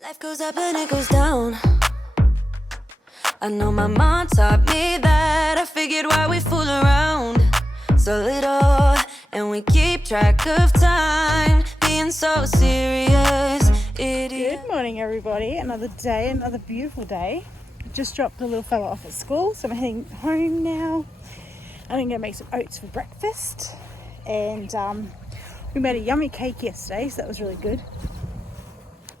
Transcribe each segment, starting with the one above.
Life goes up and it goes down. I know my mom taught me that. I figured why we fool around so little, and we keep track of time, being so serious. Idiot. Good morning, everybody. Another day, another beautiful day. I just dropped the little fella off at school, so I'm heading home now. I'm going to make some oats for breakfast, and we made a yummy cake yesterday, so that was really good.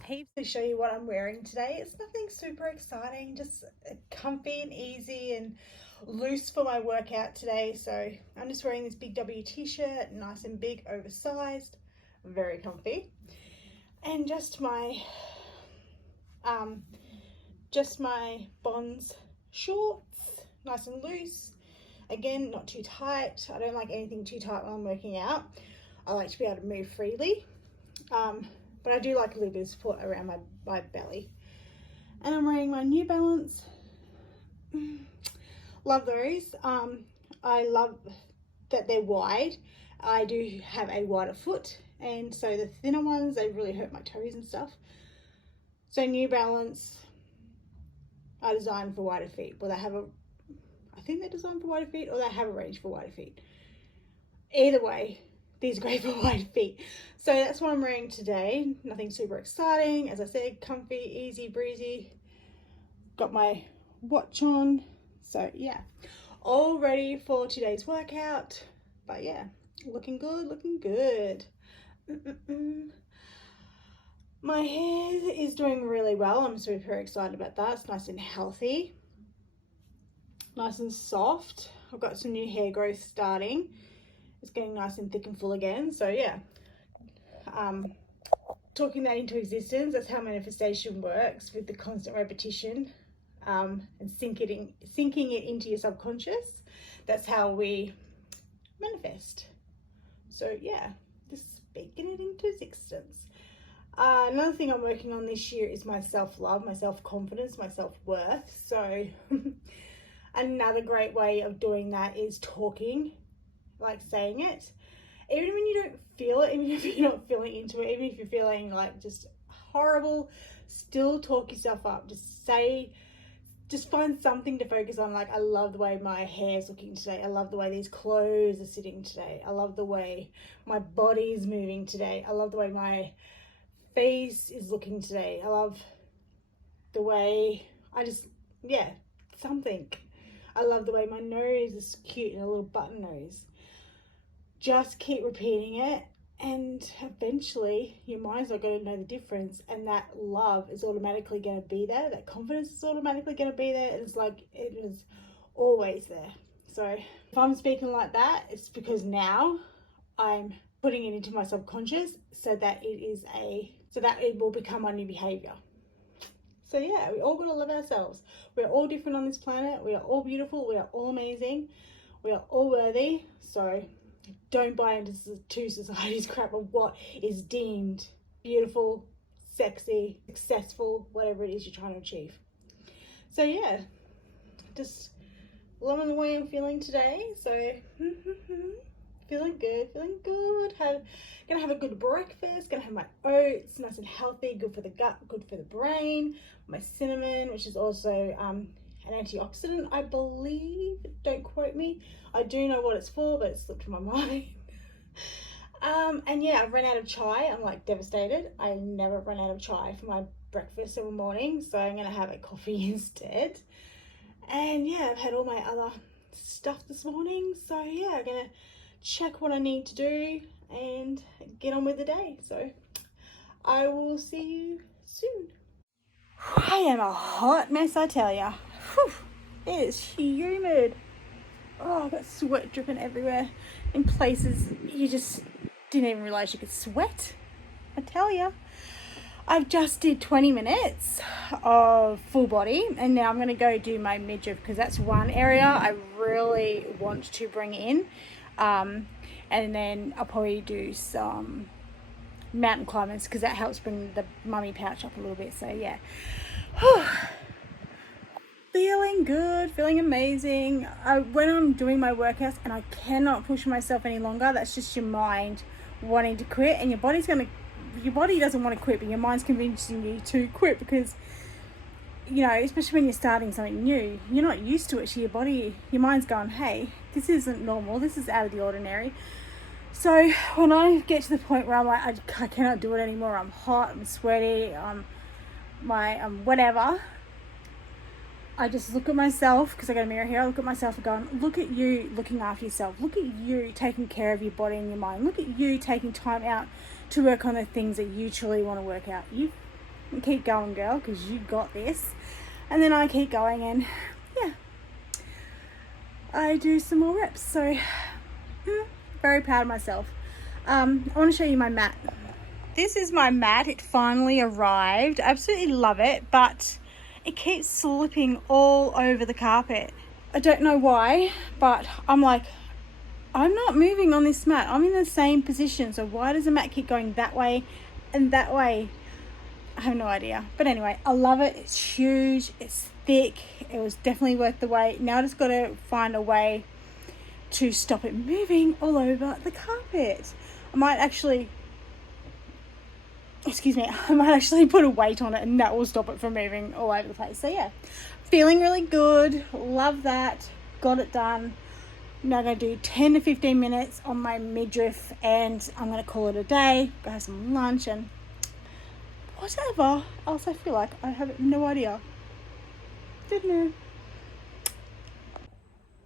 Heaps to show you what I'm wearing today. It's nothing super exciting, just comfy and easy and loose for my workout today. So I'm just wearing this big W t-shirt, nice and big, oversized, very comfy, and just my Bonds shorts, nice and loose. Again, not too tight. I don't like anything too tight when I'm working out. I like to be able to move freely. But I do like a little bit of support around my belly. And I'm wearing my New Balance. Love those. I love that they're wide. I do have a wider foot, and so the thinner ones, they really hurt my toes and stuff. So New Balance are designed for wider feet. Well, I think they're designed for wider feet, or they have a range for wider feet. Either way, these are great for wide feet. So that's what I'm wearing today. Nothing super exciting. As I said, comfy, easy breezy. Got my watch on. So yeah, all ready for today's workout. But yeah, looking good, looking good. My hair is doing really well. I'm super excited about that. It's nice and healthy. Nice and soft. I've got some new hair growth starting. It's getting nice and thick and full again. So yeah, talking that into existence. That's how manifestation works, with the constant repetition and sinking it into your subconscious. That's how we manifest. So yeah, just speaking it into existence. Another thing I'm working on this year is my self-love, my self-confidence, my self-worth. So another great way of doing that is talking, like saying it, even when you don't feel it, even if you're not feeling into it, even if you're feeling like just horrible, still talk yourself up. Just find something to focus on. Like, I love the way my hair's looking today. I love the way these clothes are sitting today. I love the way my body's moving today. I love the way my face is looking today. I love the way something. I love the way my nose is cute and a little button nose. Just keep repeating it, and eventually your mind's not going to know the difference, and that love is automatically going to be there. That confidence is automatically going to be there. It's like it is always there. So if I'm speaking like that, it's because now I'm putting it into my subconscious so that it will become my new behavior. So yeah, we all got to love ourselves. We're all different on this planet. We are all beautiful. We are all amazing. We are all worthy. So don't buy into society's crap of what is deemed beautiful, sexy, successful, whatever it is you're trying to achieve. So yeah, just loving the way I'm feeling today. So feeling good. Gonna have a good breakfast. Gonna have my oats, nice and healthy, good for the gut, good for the brain. My cinnamon, which is also an antioxidant, I believe. Don't quote me. I do know what it's for, but it slipped my mind. And yeah, I've run out of chai. I'm like devastated. I never run out of chai for my breakfast in the morning, so I'm gonna have a coffee instead. And yeah, I've had all my other stuff this morning, so yeah, I'm gonna check what I need to do and get on with the day. So I will see you soon. I am a hot mess, I tell ya. It is humid. Oh, I've got sweat dripping everywhere in places you just didn't even realize you could sweat. I tell ya. I've just did 20 minutes of full body, and now I'm going to go do my midriff, because that's one area I really want to bring in. And then I'll probably do some mountain climbers, because that helps bring the mummy pouch up a little bit. So yeah, feeling good, feeling amazing. When I'm doing my workouts and I cannot push myself any longer, that's just your mind wanting to quit, and your body's going to your body doesn't want to quit, but your mind's convincing you to quit because, you know, especially when you're starting something new, you're not used to it. So your mind's going, hey, this isn't normal. This is out of the ordinary. So when I get to the point where I'm like, I cannot do it anymore. I'm hot, I'm sweaty, I'm whatever. I just look at myself, because I got a mirror here. I look at myself and go, look at you looking after yourself. Look at you taking care of your body and your mind. Look at you taking time out to work on the things that you truly want to work out. You keep going, girl, because you got this. And then I keep going, and yeah, I do some more reps. So very proud of myself. I want to show you my mat. This is my mat. It finally arrived. I absolutely love it, but it keeps slipping all over the carpet. I don't know why, but I'm like, I'm not moving on this mat. I'm in the same position. So why does the mat keep going that way and that way? I have no idea. But anyway, I love it. It's huge. It's thick. It was definitely worth the wait. Now I just got to find a way to stop it moving all over the carpet. I might actually put a weight on it, and that will stop it from moving all over the place. So yeah, feeling really good. Love that. Got it done. Now I'm going to do 10 to 15 minutes on my midriff, and I'm going to call it a day. Go have some lunch and whatever else I feel like. I have no idea. Didn't know.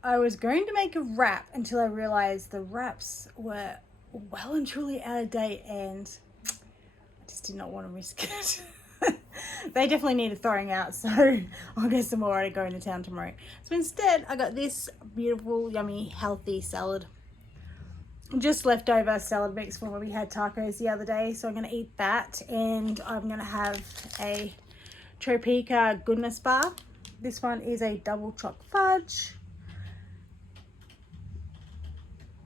I was going to make a wrap until I realised the wraps were well and truly out of date, and I just did not want to risk it. They definitely needed throwing out, so I'll get some more to go into town tomorrow. So instead, I got this beautiful, yummy, healthy salad. Just leftover salad mix from when we had tacos the other day, so I'm going to eat that, and I'm going to have a Topeka goodness bar. This one is a double chocolate fudge.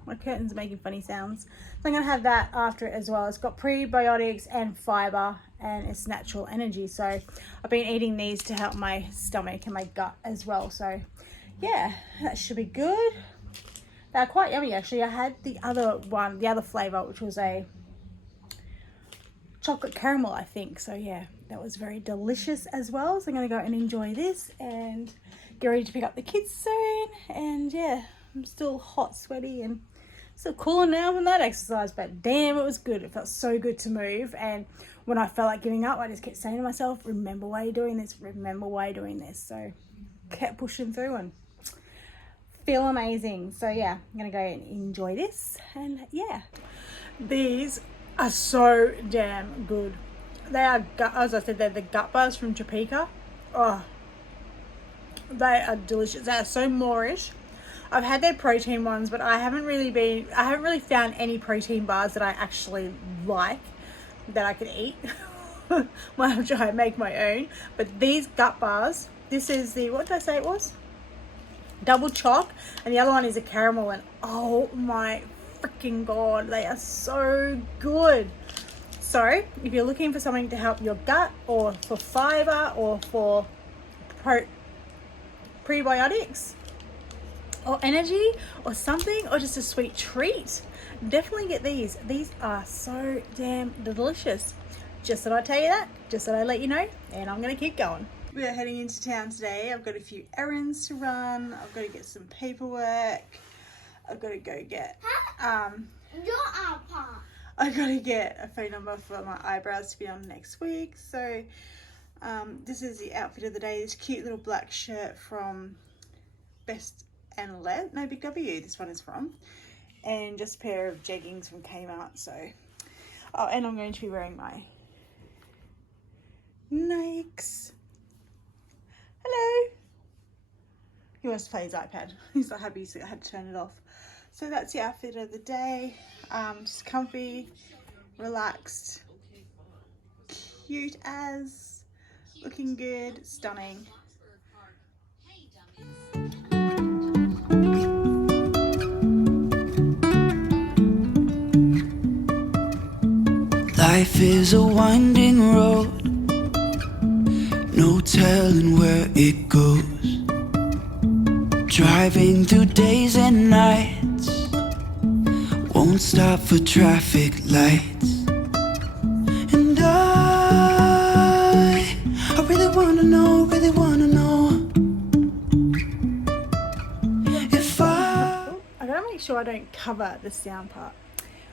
My curtains are making funny sounds. So I'm going to have that after it as well. It's got prebiotics and fiber, and it's natural energy. So I've been eating these to help my stomach and my gut as well. So yeah, that should be good. They're quite yummy actually. I had the other one, the other flavour, which was a chocolate caramel, I think. So yeah, that was very delicious as well. So I'm going to go and enjoy this and get ready to pick up the kids soon. And yeah, I'm still hot, sweaty, and still cooler now from that exercise, but damn, it was good. It felt so good to move. And when I felt like giving up, I just kept saying to myself, remember why you're doing this, remember why you're doing this. So kept pushing through and feel amazing. So yeah, I'm gonna go and enjoy this. And yeah, these are so damn good. They are, as I said, they're the gut bars from Topeka. Oh, they are delicious. They are so moreish. I've had their protein ones, but I haven't really found any protein bars that I actually like, that I can eat. Might have to try and make my own. But these gut bars, this is the, what did I say it was? Double choc, and the other one is a caramel, and oh my freaking god, they are so good. So if you're looking for something to help your gut, or for fiber, or for prebiotics, or energy, or something, or just a sweet treat, definitely get these. These are so damn delicious. Just thought I'd tell you that, just thought I'd let you know, and I'm gonna keep going. We are heading into town today. I've got a few errands to run. I've got to get some paperwork. I've got to go get I've got to get a phone number for my eyebrows to be on next week. So this is the outfit of the day. This cute little black shirt from Best and Big W, this one is from, and just a pair of jeggings from Kmart. So and I'm going to be wearing my Nikes. Hello. He wants to play his iPad. He's not happy, so I had to turn it off. So that's the outfit of the day. Just comfy, relaxed, cute as, looking good, stunning. Life is a winding road, no telling where it goes. Driving through days and nights, won't stop for traffic lights. sure I don't cover the sound part.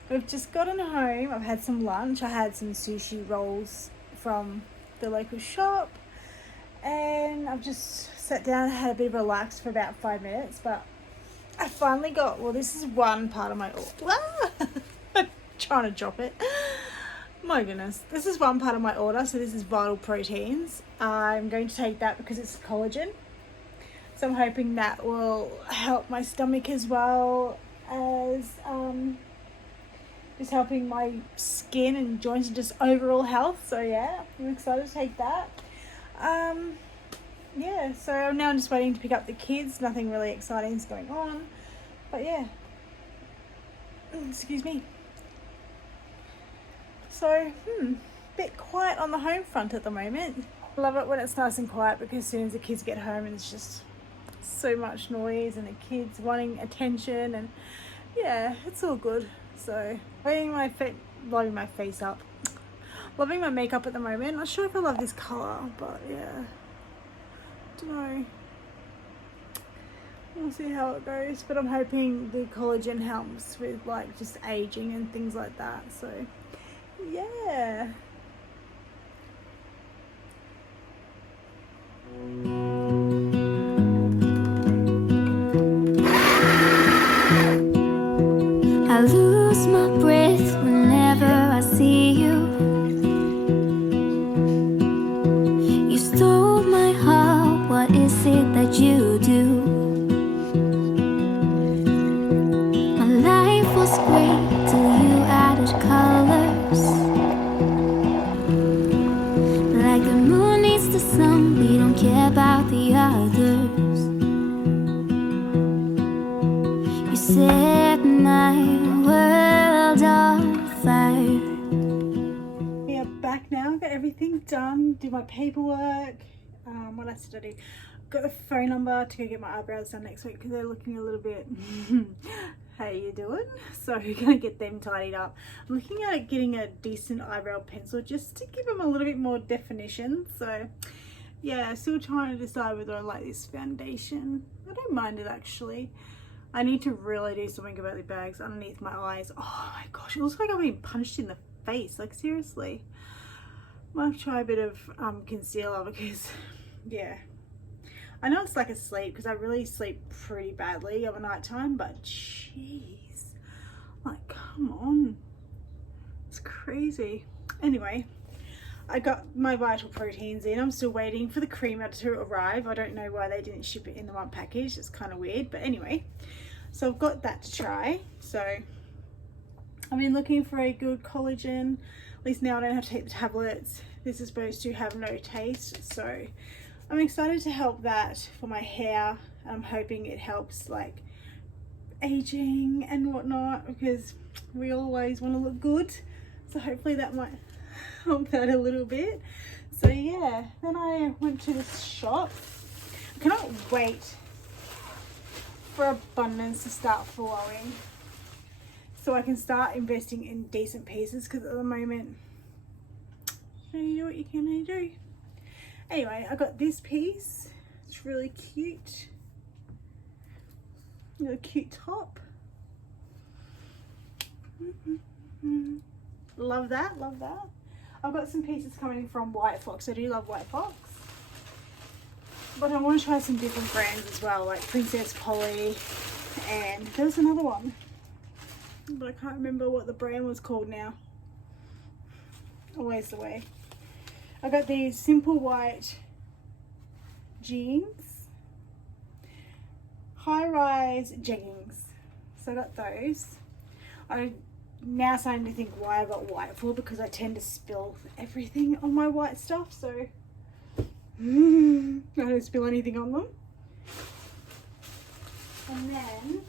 We've just gotten home. I've had some lunch. I had some sushi rolls from the local shop, and I've just sat down and had a bit of a relax for about 5 minutes, but I finally got, well, this is one part of my I'm trying to drop it. My goodness, this is one part of my order. So this is Vital Proteins. I'm going to take that because it's collagen, so I'm hoping that will help my stomach as well as just helping my skin and joints and just overall health. So yeah, I'm excited to take that. Yeah, so now I'm just waiting to pick up the kids. Nothing really exciting is going on, but yeah, excuse me. So bit quiet on the home front at the moment. I love it when it's nice and quiet, because as soon as the kids get home and it's just so much noise and the kids wanting attention, and yeah, it's all good. So loving my face up, loving my makeup at the moment. Not sure if I love this colour, but yeah, don't know, we'll see how it goes, but I'm hoping the collagen helps with like just aging and things like that. So yeah. I lose my breath whenever I see you. You stole my heart, what is it that you do? My life was great till you added colors. Like the moon needs the sun, we don't care about the others. You set my world on fire. We are back now. Got everything done. Do my paperwork. What else did I do? Got the phone number to go get my eyebrows done next week because they're looking a little bit how you doing? So we're gonna get them tidied up. I'm looking at getting a decent eyebrow pencil just to give them a little bit more definition. So yeah, still trying to decide whether I like this foundation. I don't mind it actually. I need to really do something about the bags underneath my eyes. Oh my gosh, it looks like I'm being punched in the face, like seriously. Might have to try a bit of concealer because yeah, I know it's like a sleep because I really sleep pretty badly over night time, but jeez, like come on, it's crazy. Anyway, I got my Vital Proteins in. I'm still waiting for the creamer to arrive. I don't know why they didn't ship it in the one package. It's kind of weird, but anyway, so I've got that to try. So I've been looking for a good collagen. At least now I don't have to take the tablets. This is supposed to have no taste, so I'm excited to help that for my hair. I'm hoping it helps like aging and whatnot, because we always want to look good, so hopefully that might help that a little bit. So yeah, then I went to this shop. I cannot wait for abundance to start flowing so I can start investing in decent pieces, because at the moment you do what you can do. Anyway, I got this piece. It's really cute. A cute top. Love that, love that. I've got some pieces coming from Whitefox. I do love Whitefox, but I want to try some different brands as well, like Princess Polly, and there was another one, but I can't remember what the brand was called now. Always the way. I got these simple white jeans, high-rise jeggings. So I got those. I'm now starting to think why I got white for, because I tend to spill everything on my white stuff. So I don't spill anything on them. And then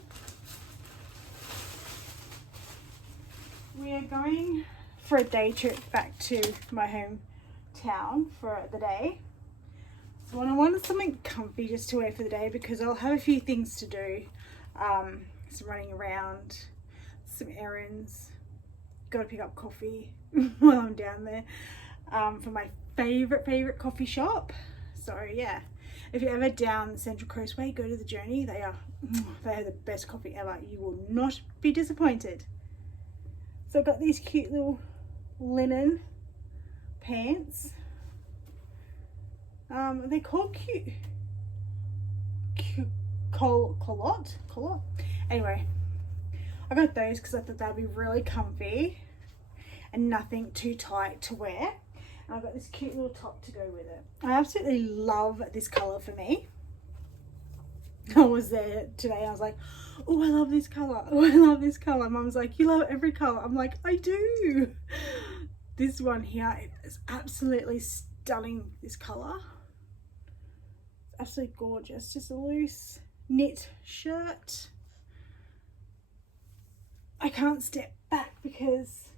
we are going for a day trip back to my hometown for the day. So I wanted something comfy just to wear for the day, because I'll have a few things to do. Some running around, some errands, got to pick up coffee while I'm down there from my favorite coffee shop. So yeah, If you're ever down the Central Coast Way, go to the Journey. They have the best coffee ever. You will not be disappointed. So I've got these cute little linen pants. They're called culotte. Anyway, I got those because I thought they'd be really comfy and nothing too tight to wear. And I've got this cute little top to go with it. I absolutely love this colour for me. I was there today and I was like, oh, I love this colour. Oh, I love this colour. Mum's like, you love every colour. I'm like, I do. This one here is absolutely stunning, this colour. It's absolutely gorgeous. Just a loose knit shirt. I can't step back because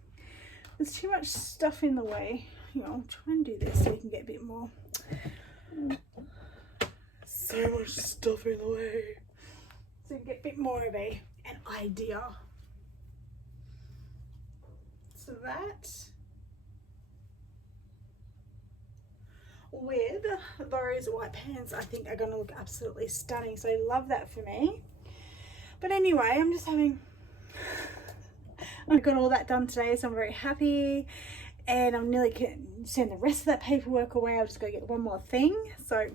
there's too much stuff in the way. You know, I'll try and do this so you can get a bit more. So much stuff in the way. So you get a bit more of an idea. So that with those white pants I think are going to look absolutely stunning. So I love that for me. But anyway, I'm just having... I've got all that done today, so I'm very happy. And I'm nearly going to send the rest of that paperwork away. I've just got to get one more thing. So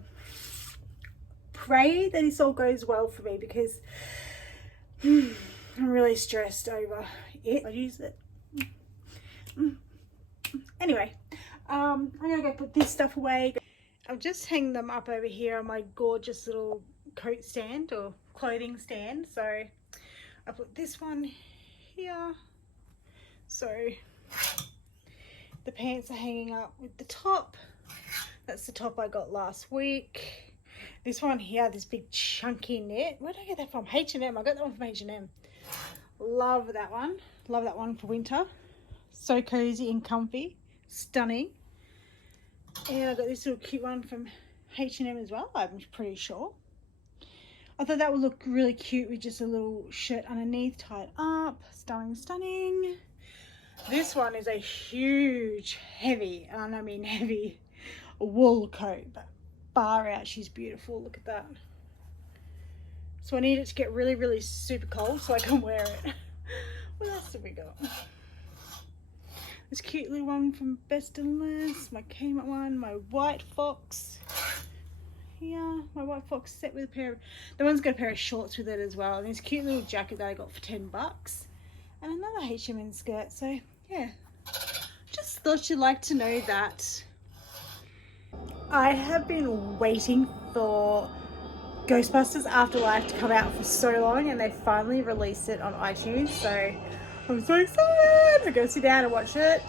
pray that this all goes well for me because I'm really stressed over it. I use it. Anyway, I'm going to go put this stuff away. I've just hanged them up over here on my gorgeous little coat stand or clothing stand. So I put this one here. So the pants are hanging up with the top. That's the top I got last week. This one here, this big chunky knit. Where did I get that from? H&M. I got that one from H&M. Love that one. Love that one for winter. So cozy and comfy. Stunning. And I got this little cute one from H&M as well, I'm pretty sure. I thought that would look really cute with just a little shirt underneath tied up. Stunning, stunning. This one is a huge, heavy, and I mean heavy, wool coat, but far out, she's beautiful. Look at that. So I need it to get really, really super cold so I can wear it. What else have we got? This cute little one from Best and Less, my Kmart one, my Whitefox. Here, my Whitefox set with a pair of, the one's got a pair of shorts with it as well. And this cute little jacket that I got for $10. And another H&M skirt. So yeah, just thought you'd like to know that. I have been waiting for Ghostbusters Afterlife to come out for so long, and they finally released it on iTunes. So I'm so excited to go sit down and watch it,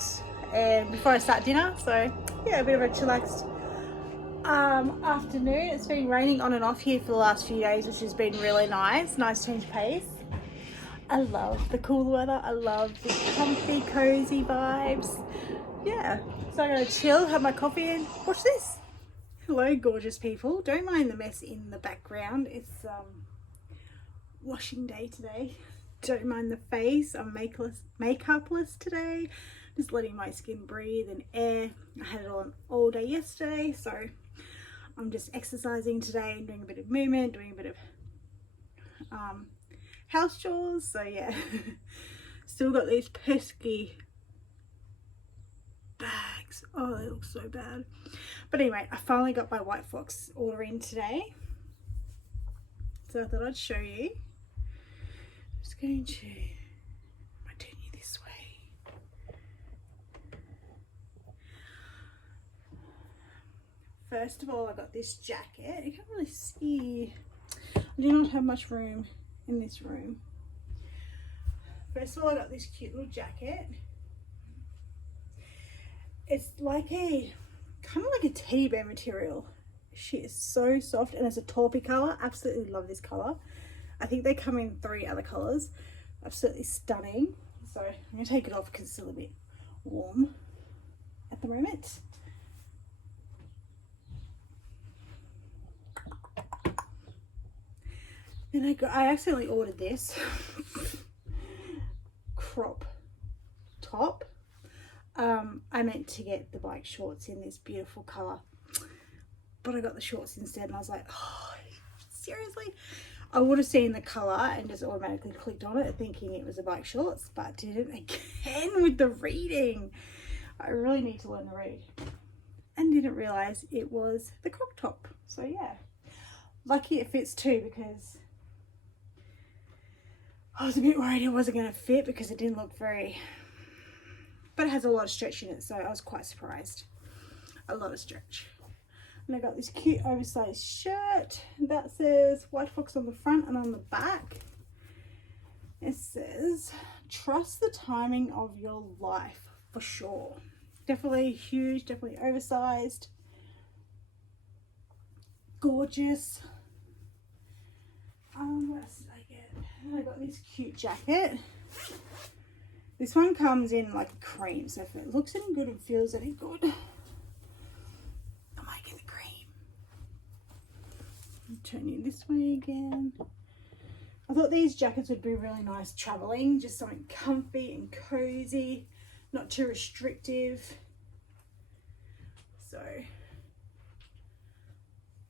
and before I start dinner. So yeah, a bit of a chillaxed afternoon. It's been raining on and off here for the last few days, which has been really nice change of pace. I love the cool weather. I love the comfy, cozy vibes. Yeah, so I'm gonna chill, have my coffee and watch this. Hello gorgeous people, don't mind the mess in the background. It's washing day today. Don't mind the face. I'm makeupless today, just letting my skin breathe and air. I had it on all day yesterday, so I'm just exercising today and doing a bit of movement, doing a bit of house chores. So yeah, still got these pesky bags. Oh, they look so bad. But anyway, I finally got my Whitefox order in today, so I thought I'd show you. I'm just going to turn you this way. First of all, I got this jacket. You can't really see. I do not have much room in this room. First of all, I got this cute little jacket. It's like a kind of like a teddy bear material. She is so soft, and it's a taupey color. Absolutely love this color. I think they come in 3 other colors. Absolutely stunning. So I'm gonna take it off because it's a little bit warm at the moment. Then I accidentally ordered this crop top. I meant to get the bike shorts in this beautiful color. but I got the shorts instead, and I was like, oh, seriously? I would have seen the colour and just automatically clicked on it thinking it was a bike shorts, but didn't again with the reading. I really need to learn to read. And didn't realise it was the crop top. So yeah, lucky it fits too, because I was a bit worried it wasn't going to fit because it didn't look very, but it has a lot of stretch in it, so I was quite surprised. A lot of stretch. And I got this cute oversized shirt that says Whitefox on the front, and on the back it says, trust the timing of your life, for sure. Definitely huge, definitely oversized, gorgeous. What else did I get? And I got this cute jacket. This one comes in like a cream, so if it looks any good and feels any good, I might get the cream. Turn you this way again. I thought these jackets would be really nice traveling, just something comfy and cozy, not too restrictive. So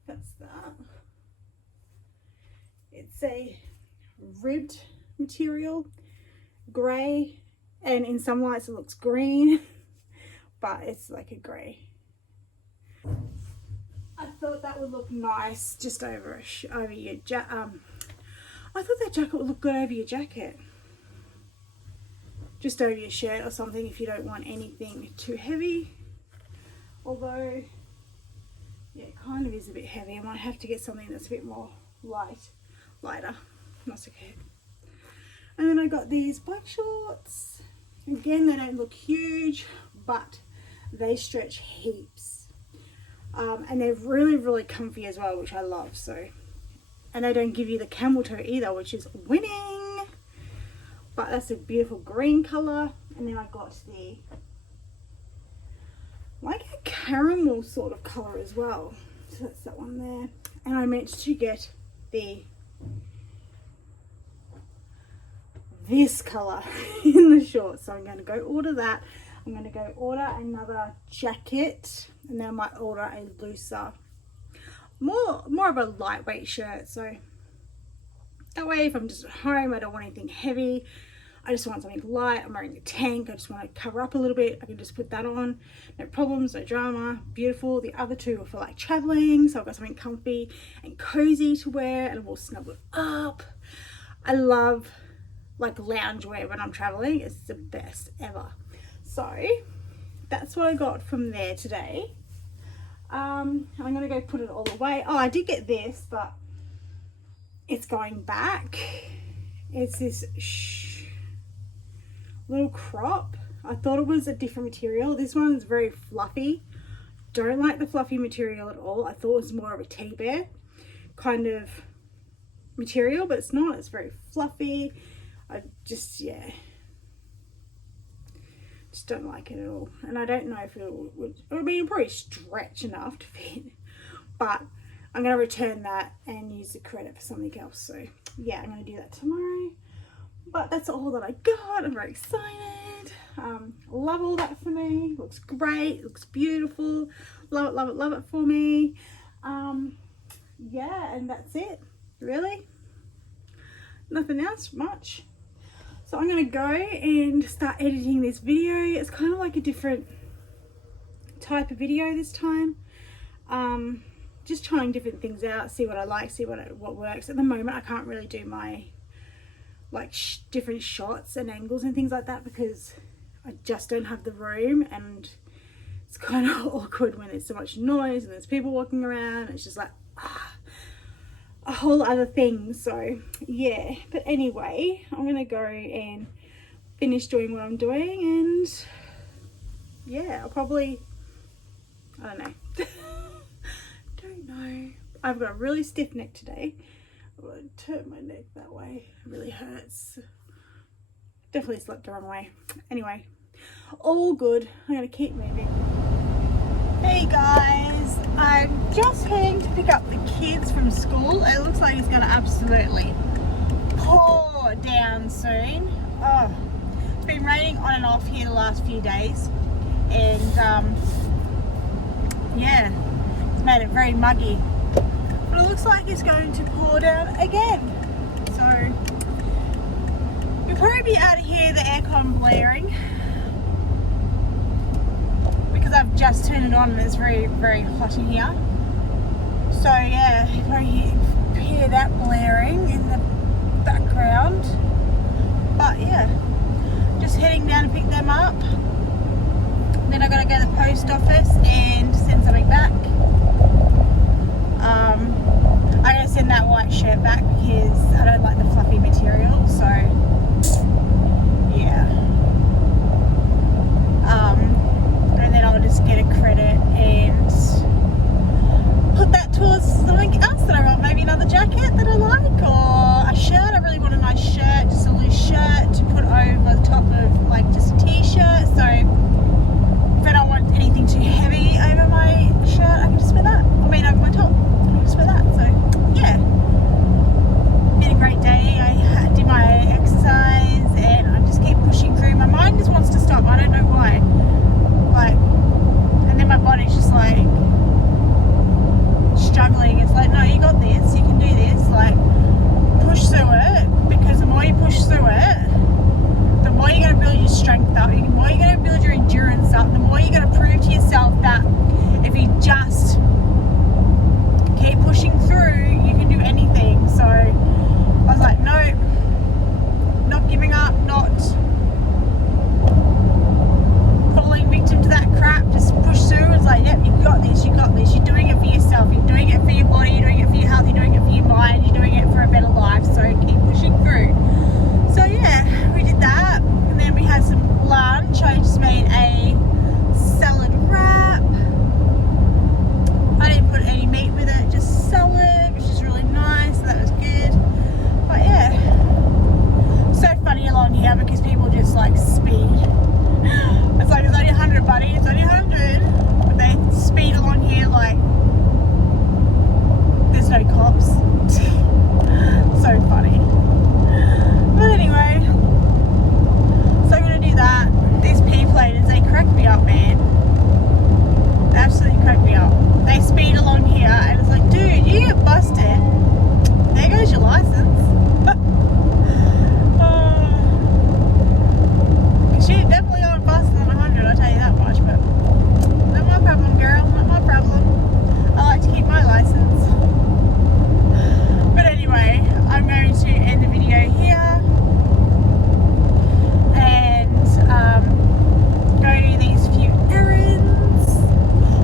that's that. It's a ribbed material, grey, and in some lights it looks green, but it's like a grey. I thought that would look nice just over your I thought that jacket would look good over your jacket, just over your shirt or something if you don't want anything too heavy. Although, yeah, it kind of is a bit heavy. I might have to get something that's a bit more lighter. That's okay. And then I got these bike shorts. Again, they don't look huge, but they stretch heaps. And they're really, really comfy as well, which I love. So, and they don't give you the camel toe either, which is winning. But that's a beautiful green colour. And then I got the, like a caramel sort of colour as well. So that's that one there. And I meant to get this colour in the shorts. So I'm going to go order that. I'm going to go order another jacket, and then I might order a looser, more of a lightweight shirt. So that way, if I'm just at home, I don't want anything heavy. I just want something light. I'm wearing a tank. I just want to cover up a little bit. I can just put that on. No problems, no drama. Beautiful. The other two are for like traveling. So I've got something comfy and cozy to wear, and we'll snuggle up. I love like loungewear when I'm traveling. It's the best ever. So that's what I got from there today. I'm going to go put it all away. Oh, I did get this, but it's going back. It's this little crop. I thought it was a different material. This one's very fluffy. Don't like the fluffy material at all. I thought it was more of a teddy bear kind of material, but it's not. It's very fluffy. I just, yeah, just don't like it at all. And I don't know if it would probably stretch enough to fit, but I'm going to return that and use the credit for something else. So yeah, I'm going to do that tomorrow. But that's all that I got. I'm very excited. Love all that for me. Looks great. Looks beautiful. Love it, love it, love it for me. Yeah, and that's it. Really. Nothing else much. So I'm going to go and start editing this video. It's kind of like a different type of video this time. Just trying different things out, see what I like, see what works. At the moment, I can't really do my like different shots and angles and things like that because I just don't have the room, and it's kind of awkward when there's so much noise and there's people walking around. It's just like a whole other thing. So yeah, but anyway, I'm gonna go and finish doing what I'm doing, and yeah, I'll probably, I don't know. Don't know. I've got a really stiff neck today. I'm gonna turn my neck that way. It really hurts. Definitely slept the wrong way. Anyway, all good. I'm gonna keep moving. Hey guys, I'm just heading to pick up the kids from school. It looks like it's gonna absolutely pour down soon. Oh, it's been raining on and off here the last few days, and yeah, it's made it very muggy. But it looks like it's going to pour down again. So you'll probably be able to hear the aircon blaring because I've just turned it on and it's very, very hot in here. So yeah, you probably hear that blaring in the background. But yeah, just heading down to pick them up. Then I gotta go to the post office and send something back. I gotta send that white shirt back because I don't like the fluffy material. So yeah. And then I'll just get a credit and put that towards something else that I want. Maybe another jacket that I like, or a shirt. I really want a nice shirt, just a loose shirt to put over the top of like just a t-shirt. So if I don't want anything too heavy over my shirt, I can just wear that. I mean over my top, I can just wear that. So yeah, been a great day. I did my exercise and I just keep pushing through. My mind just wants to stop. I don't know why. Like, and then my body's just like struggling. It's like, no, you got this, you can do this. Like, push through it, because the more you push through it, the more you're going to build your strength up, the more you're going to build your endurance up, the more you're going to prove to yourself that if you just keep pushing through, you can do anything. So I was like, no, not giving up, not falling victim to that crap, just push through. It's like, yep, you got this, you got this. You're doing it for yourself, you're doing it for your body, you're doing it for your health, you're doing it for your mind, you're doing it for a better life. So keep pushing through. So yeah, we did that, and then we had some lunch. I just made a salad wrap. I didn't put any meat with it, just salad, which is really nice. So that was good. But yeah, so funny along here because people just like speed. It's like, it's only 100, buddy, it's only 100. But they speed along here like there's no cops. So funny. But anyway, so I'm gonna do that. These P-platers, they crack me up, man. They absolutely crack me up. They speed along here and it's like, dude, you get busted, there goes your license. She definitely going faster than 100, I'll tell you that much, but not my problem, girl, not my problem. I like to keep my license. But anyway, I'm going to end the video here and go do these few errands.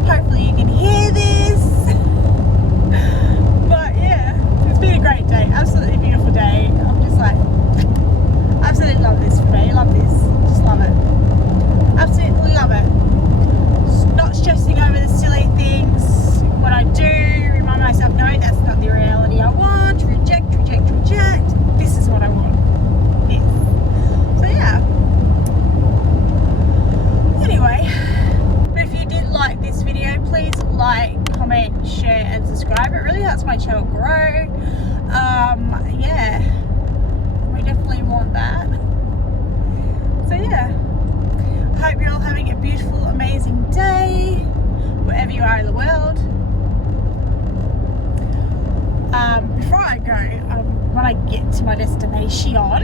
Hopefully you can hear this. But yeah, it's been a great day, absolutely beautiful day. I'm just like, absolutely love this for me, love this, just love it. Absolutely love it. Not stressing over the silly things. What I do, remind myself, no, that's not the reality I want. Reject, reject, reject. This is what I want. Yes. So yeah. Anyway, but if you did like this video, please like, comment, share and subscribe. It really helps my channel grow. Yeah, we definitely want that. So yeah, I hope you're all having a beautiful, amazing day wherever you are in the world. Before I go, when I get to my destination, I'll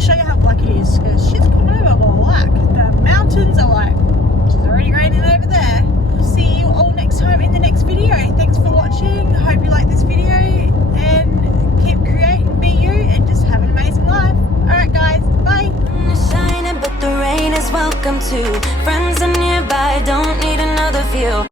show you how black it is, because shit's coming over black. The mountains are like, it's already raining over there. See you all next time in the next video. Thanks for watching. I hope you like this video and keep creating, be you, and just have an amazing life. Alright guys, bye. It's shining, but the rain is welcome too. Friends are nearby, don't need another view.